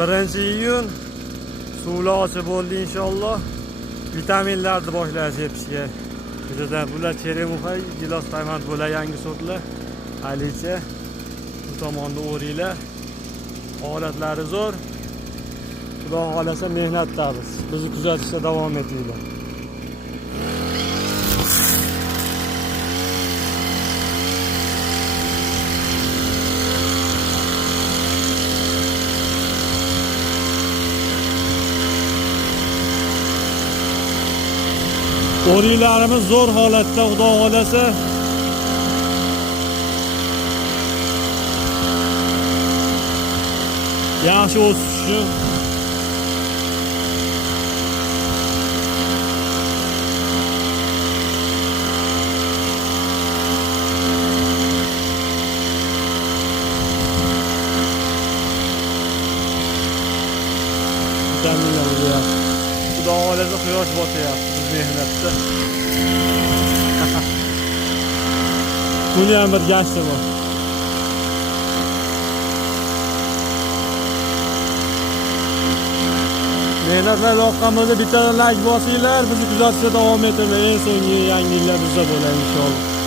1-iyun suvlar ochib bo'ldi inshaalloh. Vitaminlarni boshlaymiz yepishga. Bizda bular cheremuxa, gilos tayvand bo'lar yangi sortlar. Halicha bu tomonda o'ringlar. Holatlari zo'r. Xudo xolasa mehnatdamiz. Bizni kuzatishda davom etinglar. O'ringlarimiz zo'r holatda, xudo xolasa. Yaxshi o'sishi. Xudo xolasa quyosh botyapti biz mehnatda. Buni ham bir gashti bor. Mehnatlar yoqqan bo'lsa bittadan like bosinglar, bizni kuzatishda davom etinglar. Eng so'nggi yangiliklar bizda bo'ladi inshaalloh.